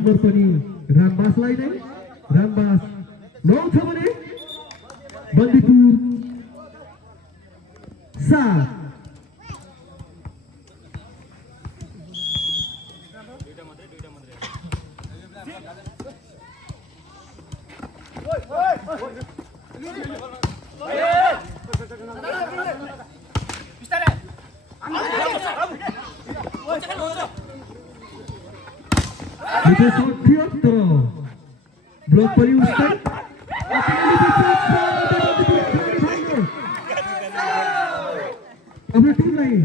number पनि रामबासलाई नै रामबास 9 छ भने बन्दीपुर 7 ब्लॉक पर अपने टीम नहीं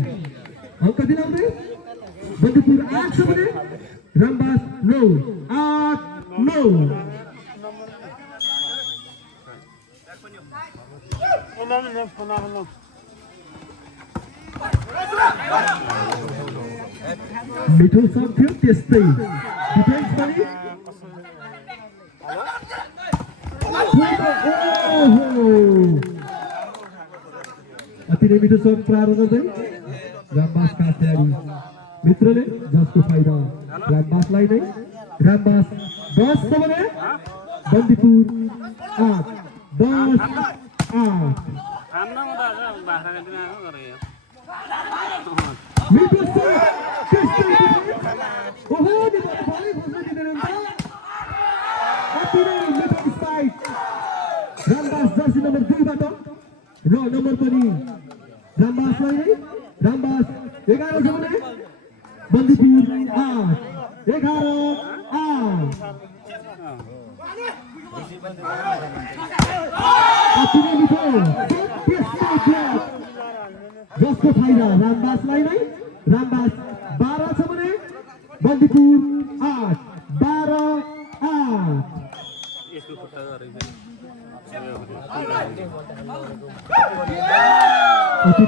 अंक दिलाउँदै बन्दीपुर 8 छ भने रामबास 9 8 9 मिठो सब थियो त्यस्तै डिफेन्स पनि अति नै मिठो सब प्रारम्भ गर्दै रामबासका खेलाडी मित्रले जसको फाइदा रामबासलाई नै रामबास 10 छ भने बन्दीपुर 8 10 8 मिठो सब त्यस्तै ओहो निको भाइ घोषणा दिँदैन अति नै मिठो स्पाइक रामबास जर्सी नम्बर 2 बाट र नम्बर पनि रामबासलाई नै रामबास 11 छ भने बन्दीपुर 8 11 8 अति नै मिठो जसको फाइदा रामबासलाई नै रामबास 12 छ भने बन्दीपुर 8 12 8 अति